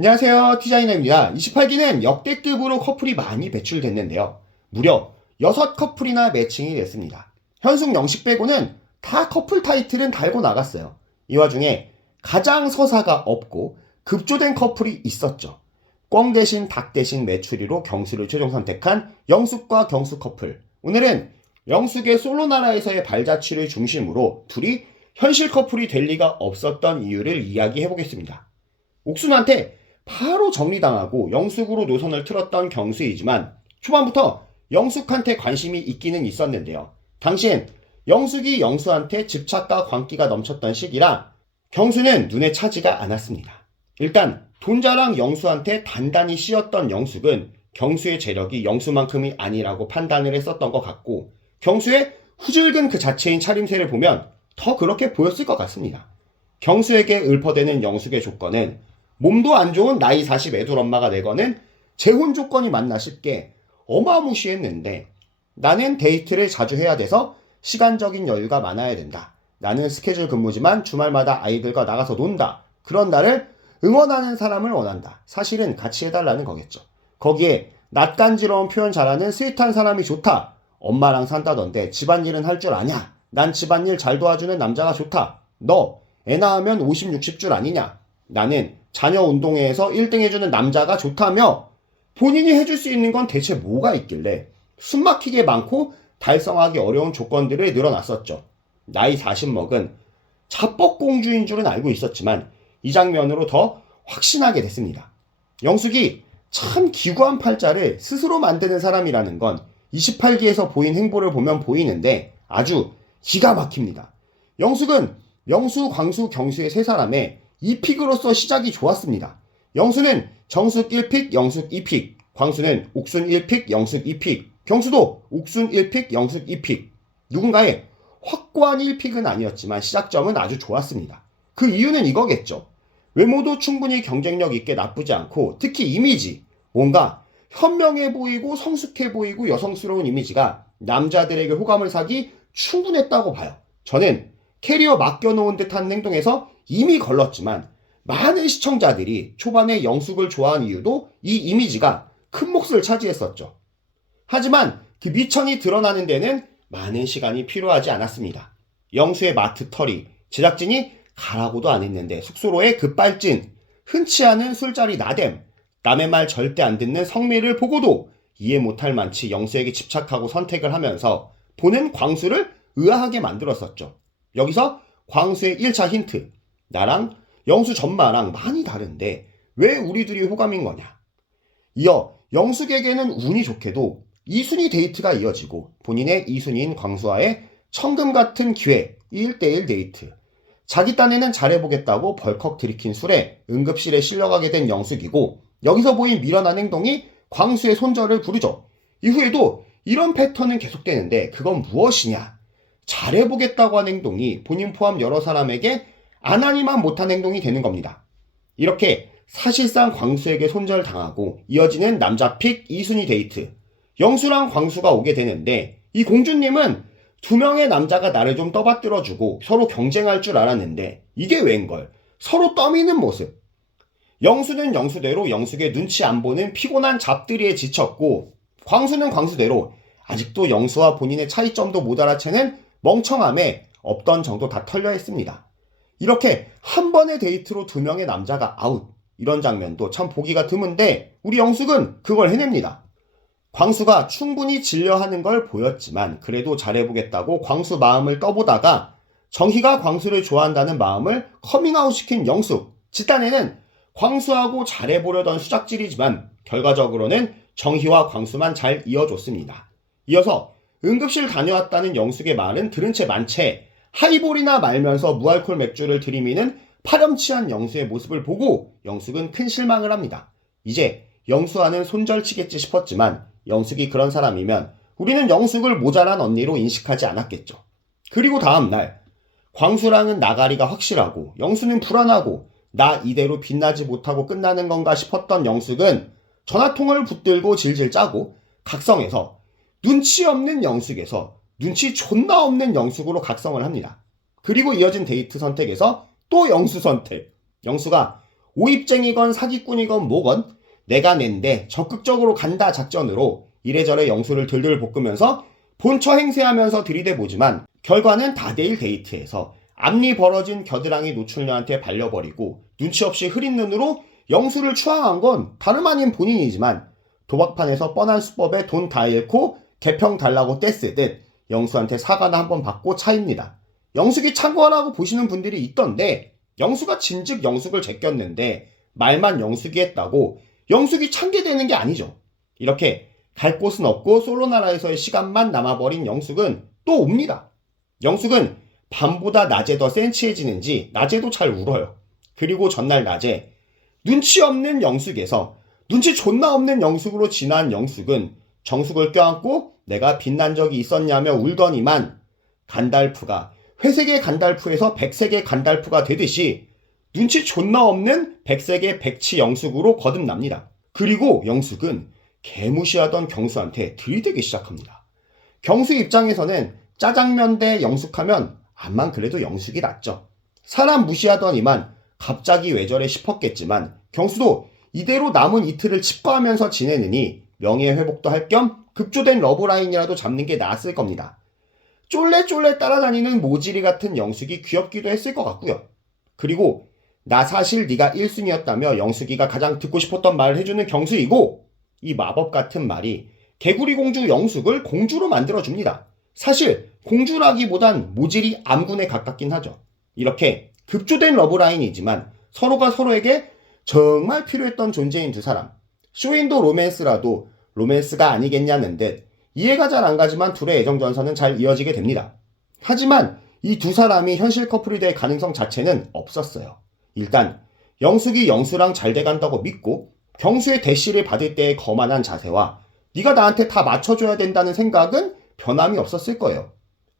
안녕하세요. 티자이너입니다. 28기는 역대급으로 커플이 많이 배출됐는데요. 무려 6커플이나 매칭이 됐습니다. 현숙 영식 빼고는 다 커플 타이틀은 달고 나갔어요. 이 와중에 가장 서사가 없고 급조된 커플이 있었죠. 꿩 대신 닭 대신 메추리로 경수를 최종 선택한 영숙과 경수 커플. 오늘은 영숙의 솔로 나라에서의 발자취를 중심으로 둘이 현실 커플이 될 리가 없었던 이유를 이야기해보겠습니다. 옥순한테 바로 정리당하고 영숙으로 노선을 틀었던 경수이지만 초반부터 영숙한테 관심이 있기는 있었는데요. 당시엔 영숙이 영수한테 집착과 광기가 넘쳤던 시기라 경수는 눈에 차지가 않았습니다. 일단 돈자랑 영수한테 단단히 씌었던 영숙은 경수의 재력이 영수만큼이 아니라고 판단을 했었던 것 같고 경수의 후줄근 그 자체인 차림새를 보면 더 그렇게 보였을 것 같습니다. 경수에게 읊어대는 영숙의 조건은 몸도 안 좋은 나이 40 애돌 엄마가 내거는 재혼 조건이 맞나 싶게 어마무시했는데 나는 데이트를 자주 해야 돼서 시간적인 여유가 많아야 된다. 나는 스케줄 근무지만 주말마다 아이들과 나가서 논다. 그런 나를 응원하는 사람을 원한다. 사실은 같이 해달라는 거겠죠. 거기에 낯간지러운 표현 잘하는 스윗한 사람이 좋다. 엄마랑 산다던데 집안일은 할 줄 아냐. 난 집안일 잘 도와주는 남자가 좋다. 너 애 낳으면 50, 60줄 아니냐. 나는 자녀 운동회에서 1등 해주는 남자가 좋다며 본인이 해줄 수 있는 건 대체 뭐가 있길래 숨막히게 많고 달성하기 어려운 조건들을 늘어놨었죠. 나이 40 먹은 자뻑공주인 줄은 알고 있었지만 이 장면으로 더 확신하게 됐습니다. 영숙이 참 기구한 팔자를 스스로 만드는 사람이라는 건 28기에서 보인 행보를 보면 보이는데 아주 기가 막힙니다. 영숙은 영수, 광수, 경수의 세 사람의 2픽으로서 시작이 좋았습니다. 영수는 정숙 1픽, 영숙 2픽, 광수는 옥순 1픽, 영숙 2픽, 경수도 옥순 1픽, 영숙 2픽. 누군가의 확고한 1픽은 아니었지만 시작점은 아주 좋았습니다. 그 이유는 이거겠죠. 외모도 충분히 경쟁력 있게 나쁘지 않고 특히 이미지, 뭔가 현명해 보이고 성숙해 보이고 여성스러운 이미지가 남자들에게 호감을 사기 충분했다고 봐요. 저는 캐리어 맡겨놓은 듯한 행동에서 이미 걸렀지만 많은 시청자들이 초반에 영숙을 좋아한 이유도 이 이미지가 큰 몫을 차지했었죠. 하지만 그 미천이 드러나는 데는 많은 시간이 필요하지 않았습니다. 영수의 마트 털이 제작진이 가라고도 안 했는데 숙소로의 급발진, 흔치 않은 술자리 나댐, 남의 말 절대 안 듣는 성미를 보고도 이해 못할 만치 영수에게 집착하고 선택을 하면서 보는 광수를 의아하게 만들었었죠. 여기서 광수의 1차 힌트. 나랑 영수 전마랑 많이 다른데 왜 우리 둘이 호감인 거냐. 이어 영숙에게는 운이 좋게도 2순위 데이트가 이어지고 본인의 2순위인 광수와의 천금 같은 기회 1대1 데이트. 자기 딴에는 잘해보겠다고 벌컥 들이킨 술에 응급실에 실려가게 된 영숙이고 여기서 보인 미련한 행동이 광수의 손절을 부르죠. 이후에도 이런 패턴은 계속되는데 그건 무엇이냐. 잘해보겠다고 한 행동이 본인 포함 여러 사람에게 안 하니만 못한 행동이 되는 겁니다. 이렇게 사실상 광수에게 손절당하고 이어지는 남자픽 2순위 데이트. 영수랑 광수가 오게 되는데 이 공주님은 두 명의 남자가 나를 좀 떠받들어주고 서로 경쟁할 줄 알았는데 이게 웬걸. 서로 떠미는 모습. 영수는 영수대로 영숙의 눈치 안 보는 피곤한 잡들이에 지쳤고 광수는 광수대로 아직도 영수와 본인의 차이점도 못 알아채는 멍청함에 없던 정도 다 털려 있습니다. 이렇게 한 번의 데이트로 두 명의 남자가 아웃. 이런 장면도 참 보기가 드문데 우리 영숙은 그걸 해냅니다. 광수가 충분히 질려하는 걸 보였지만 그래도 잘해보겠다고 광수 마음을 떠보다가 정희가 광수를 좋아한다는 마음을 커밍아웃 시킨 영숙. 집단에는 광수하고 잘해보려던 수작질이지만 결과적으로는 정희와 광수만 잘 이어줬습니다. 이어서 응급실 다녀왔다는 영숙의 말은 들은 채 만채 하이볼이나 말면서 무알콜 맥주를 들이미는 파렴치한 영수의 모습을 보고 영숙은 큰 실망을 합니다. 이제 영수와는 손절치겠지 싶었지만 영숙이 그런 사람이면 우리는 영숙을 모자란 언니로 인식하지 않았겠죠. 그리고 다음날 광수랑은 나가리가 확실하고 영수는 불안하고 나 이대로 빛나지 못하고 끝나는 건가 싶었던 영숙은 전화통을 붙들고 질질 짜고 각성해서 눈치 없는 영숙에서 눈치 존나 없는 영숙으로 각성을 합니다. 그리고 이어진 데이트 선택에서 또 영수 선택. 영수가 오입쟁이건 사기꾼이건 뭐건 내가 낸데 적극적으로 간다 작전으로 이래저래 영수를 들들 볶으면서 본처 행세하면서 들이대보지만 결과는 다대일 데이트에서 앞니 벌어진 겨드랑이 노출녀한테 발려버리고 눈치 없이 흐린 눈으로 영수를 추앙한 건 다름 아닌 본인이지만 도박판에서 뻔한 수법에 돈 다 잃고 개평 달라고 떼쓰듯 영수한테 사과나 한번 받고 차입니다. 영숙이 창고하라고 보시는 분들이 있던데 영수가 진즉 영숙을 제꼈는데 말만 영숙이 했다고 영숙이 창게되는 게 아니죠. 이렇게 갈 곳은 없고 솔로나라에서의 시간만 남아버린 영숙은 또 옵니다. 영숙은 밤보다 낮에 더 센치해지는지 낮에도 잘 울어요. 그리고 전날 낮에 눈치 없는 영숙에서 눈치 존나 없는 영숙으로 진화한 영숙은 정숙을 껴안고 내가 빛난 적이 있었냐며 울더니만 간달프가 회색의 간달프에서 백색의 간달프가 되듯이 눈치 존나 없는 백색의 백치 영숙으로 거듭납니다. 그리고 영숙은 개무시하던 경수한테 들이대기 시작합니다. 경수 입장에서는 짜장면 대 영숙하면 암만 그래도 영숙이 낫죠. 사람 무시하더니만 갑자기 왜 저래 싶었겠지만 경수도 이대로 남은 이틀을 칩거하면서 지내느니 명예회복도 할 겸 급조된 러브라인이라도 잡는 게 나았을 겁니다. 쫄래쫄래 따라다니는 모지리 같은 영숙이 귀엽기도 했을 것 같고요. 그리고 나 사실 네가 1순위였다며 영숙이가 가장 듣고 싶었던 말을 해주는 경수이고 이 마법 같은 말이 개구리 공주 영숙을 공주로 만들어줍니다. 사실 공주라기보단 모질이 암군에 가깝긴 하죠. 이렇게 급조된 러브라인이지만 서로가 서로에게 정말 필요했던 존재인 두 사람. 쇼윈도 로맨스라도 로맨스가 아니겠냐는 듯 이해가 잘 안 가지만 둘의 애정전선은 잘 이어지게 됩니다. 하지만 이 두 사람이 현실 커플이 될 가능성 자체는 없었어요. 일단 영숙이 영수랑 잘 돼간다고 믿고 경수의 대시를 받을 때의 거만한 자세와 네가 나한테 다 맞춰줘야 된다는 생각은 변함이 없었을 거예요.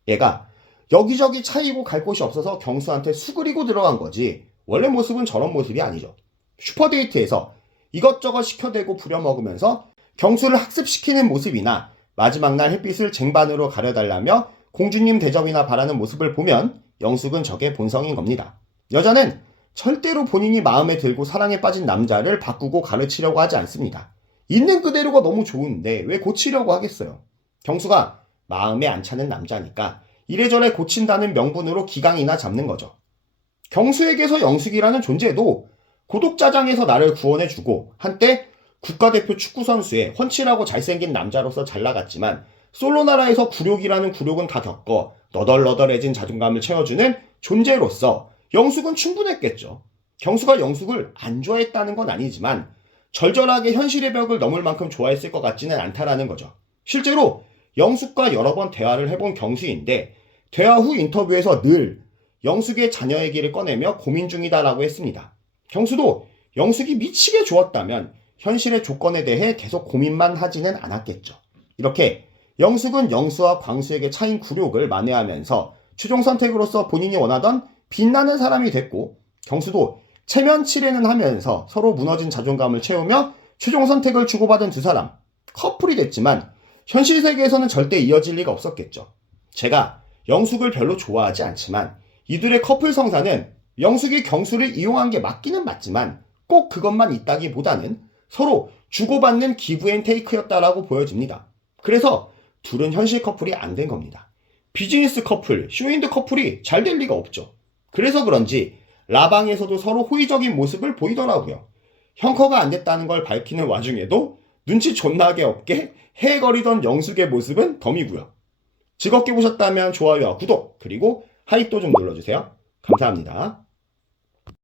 얘가 여기저기 차이고 갈 곳이 없어서 경수한테 수그리고 들어간 거지 원래 모습은 저런 모습이 아니죠. 슈퍼데이트에서 이것저것 시켜대고 부려먹으면서 경수를 학습시키는 모습이나 마지막 날 햇빛을 쟁반으로 가려달라며 공주님 대접이나 바라는 모습을 보면 영숙은 저게 본성인 겁니다. 여자는 절대로 본인이 마음에 들고 사랑에 빠진 남자를 바꾸고 가르치려고 하지 않습니다. 있는 그대로가 너무 좋은데 왜 고치려고 하겠어요. 경수가 마음에 안 차는 남자니까 이래저래 고친다는 명분으로 기강이나 잡는 거죠. 경수에게서 영숙이라는 존재도 고독짜장에서 나를 구원해주고 한때 국가대표 축구선수의 훤칠하고 잘생긴 남자로서 잘 나갔지만 솔로나라에서 굴욕이라는 굴욕은 다 겪어 너덜너덜해진 자존감을 채워주는 존재로서 영숙은 충분했겠죠. 경수가 영숙을 안 좋아했다는 건 아니지만 절절하게 현실의 벽을 넘을 만큼 좋아했을 것 같지는 않다라는 거죠. 실제로 영숙과 여러 번 대화를 해본 경수인데 대화 후 인터뷰에서 늘 영숙의 자녀 얘기를 꺼내며 고민 중이다라고 했습니다. 경수도 영숙이 미치게 좋았다면 현실의 조건에 대해 계속 고민만 하지는 않았겠죠. 이렇게 영숙은 영수와 광수에게 차인 굴욕을 만회하면서 최종 선택으로서 본인이 원하던 빛나는 사람이 됐고 경수도 체면 칠해는 하면서 서로 무너진 자존감을 채우며 최종 선택을 주고받은 두 사람 커플이 됐지만 현실 세계에서는 절대 이어질 리가 없었겠죠. 제가 영숙을 별로 좋아하지 않지만 이들의 커플 성사는 영숙이 경수를 이용한 게 맞기는 맞지만 꼭 그것만 있다기보다는 서로 주고받는 기브앤테이크였다라고 보여집니다. 그래서 둘은 현실 커플이 안 된 겁니다. 비즈니스 커플, 쇼윈드 커플이 잘 될 리가 없죠. 그래서 그런지 라방에서도 서로 호의적인 모습을 보이더라고요. 형커가 안 됐다는 걸 밝히는 와중에도 눈치 존나게 없게 헤헤거리던 영숙의 모습은 덤이고요. 즐겁게 보셨다면 좋아요와 구독 그리고 하이또 좀 눌러주세요. 감사합니다.